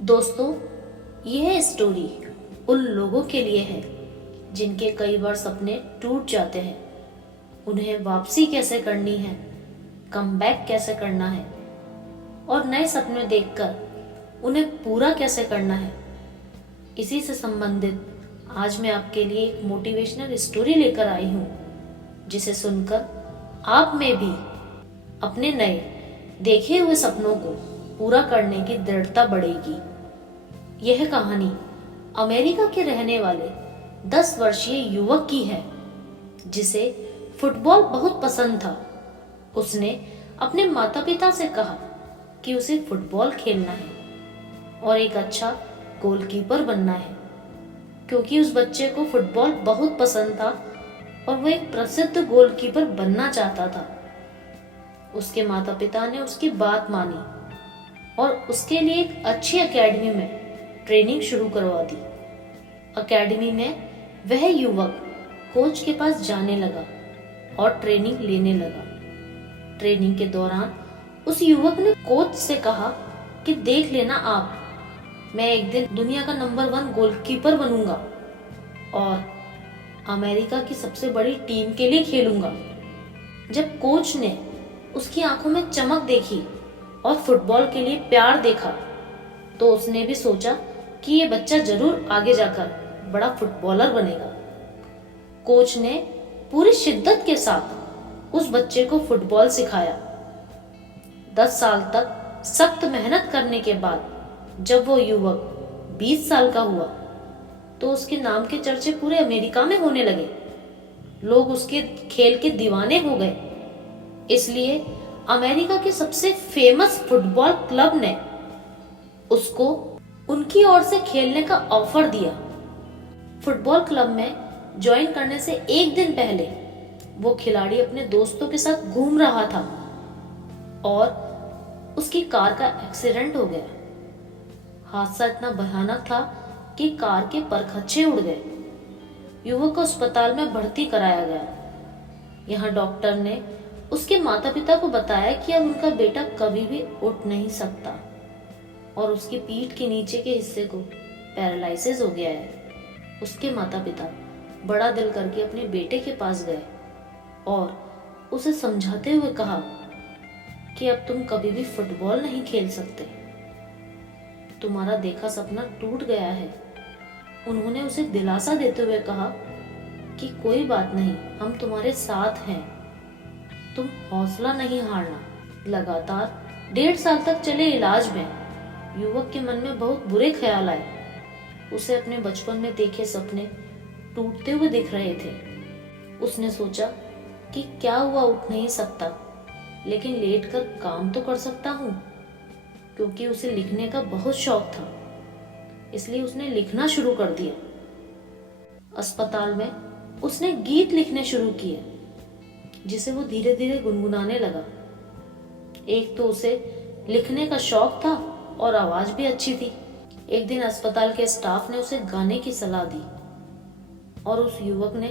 दोस्तों, यह स्टोरी उन लोगों के लिए है जिनके कई बार सपने टूट जाते हैं। उन्हें वापसी कैसे करनी है, कमबैक कैसे करना है और नए सपने देखकर उन्हें पूरा कैसे करना है, इसी से संबंधित आज मैं आपके लिए एक मोटिवेशनल स्टोरी लेकर आई हूँ, जिसे सुनकर आप में भी अपने नए देखे हुए सपनों को पूरा करने की दृढ़ता बढ़ेगी। यह कहानी अमेरिका के रहने वाले 10 वर्षीय युवक की है, जिसे फुटबॉल बहुत पसंद था। उसने अपने माता पिता से कहा कि उसे फुटबॉल खेलना है और एक अच्छा गोलकीपर बनना है, क्योंकि उस बच्चे को फुटबॉल बहुत पसंद था और वह एक प्रसिद्ध गोलकीपर बनना चाहता था। उसके माता पिता ने उसकी बात मानी और उसके लिए एक अच्छी एकेडमी में ट्रेनिंग शुरू करवा दी। एकेडमी में वह युवक कोच के पास जाने लगा और ट्रेनिंग लेने लगा। ट्रेनिंग के दौरान उस युवक ने कोच से कहा कि देख लेना आप, मैं एक दिन दुनिया का नंबर 1 गोलकीपर बनूंगा और अमेरिका की सबसे बड़ी टीम के लिए खेलूंगा। जब कोच ने उसकी आंखों में चमक देखी और फुटबॉल के लिए प्यार देखा, तो उसने भी सोचा कि ये बच्चा जरूर आगे जाकर बड़ा फुटबॉलर बनेगा। कोच ने पूरी शिद्दत के साथ उस बच्चे को फुटबॉल सिखाया। 10 साल तक सख्त मेहनत करने के बाद जब वो युवक 20 साल का हुआ, तो उसके नाम के चर्चे पूरे अमेरिका में होने लगे। लोग उसके खेल के दीवाने हो गए। इसलिए अमेरिका के सबसे फेमस फुटबॉल क्लब ने उसको उनकी ओर से खेलने का ऑफर दिया। फुटबॉल क्लब में ज्वाइन करने से एक दिन पहले वो खिलाड़ी अपने दोस्तों के साथ घूम रहा था और उसकी कार का एक्सीडेंट हो गया। हादसा इतना भयानक था कि कार के परखच्चे उड़ गए। युवक को अस्पताल में भर्ती कराया गया। यहाँ डॉक्टर ने उसके माता पिता को बताया कि अब उनका बेटा कभी भी उठ नहीं सकता और उसकी पीठ के नीचे के हिस्से को पैरालिसिस हो गया है। उसके माता पिता बड़ा दिल करके अपने बेटे के पास गए और उसे समझाते हुए कहा कि अब तुम कभी भी फुटबॉल नहीं खेल सकते, तुम्हारा देखा सपना टूट गया है। उन्होंने उसे दिलासा देते हुए कहा कि कोई बात नहीं, हम तुम्हारे साथ हैं, तुम हौसला नहीं हारना। लगातार 1.5 साल तक चले इलाज में युवक के मन में बहुत बुरे ख्याल आए। उसे अपने बचपन में देखे सपने टूटते हुए दिख रहे थे। उसने सोचा कि क्या हुआ, उठ नहीं सकता, लेकिन लेटकर काम तो कर सकता हूँ। क्योंकि उसे लिखने का बहुत शौक था, इसलिए उसने लिखना शुरू कर दिया। अस्पताल में उसने गीत लिखने शुरू किए, जिसे वो धीरे धीरे गुनगुनाने लगा। एक तो उसे लिखने का शौक था और आवाज भी अच्छी थी। एक दिन अस्पताल के स्टाफ ने उसे गाने की सलाह दी और उस युवक ने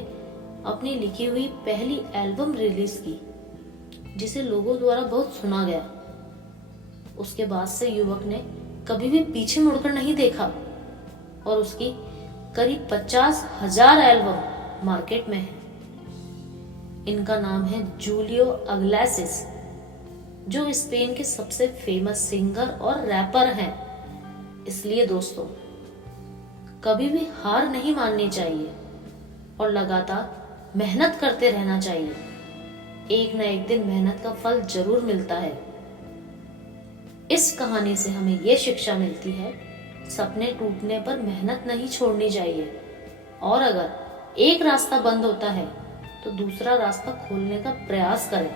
अपनी लिखी हुई पहली एल्बम रिलीज की, जिसे लोगों द्वारा बहुत सुना गया। उसके बाद से युवक ने कभी भी पीछे मुड़कर नहीं देखा और उसकी करीब 50,000 एल्बम मार्केट में है। इनका नाम है जूलियो इग्लेसियास, जो स्पेन के सबसे फेमस सिंगर और रैपर हैं। इसलिए दोस्तों, कभी भी हार नहीं माननी चाहिए और लगातार मेहनत करते रहना चाहिए। एक न एक दिन मेहनत का फल जरूर मिलता है। इस कहानी से हमें यह शिक्षा मिलती है, सपने टूटने पर मेहनत नहीं छोड़नी चाहिए और अगर एक रास्ता बंद होता है तो दूसरा रास्ता खोलने का प्रयास करें।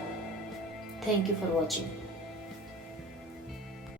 Thank you for watching.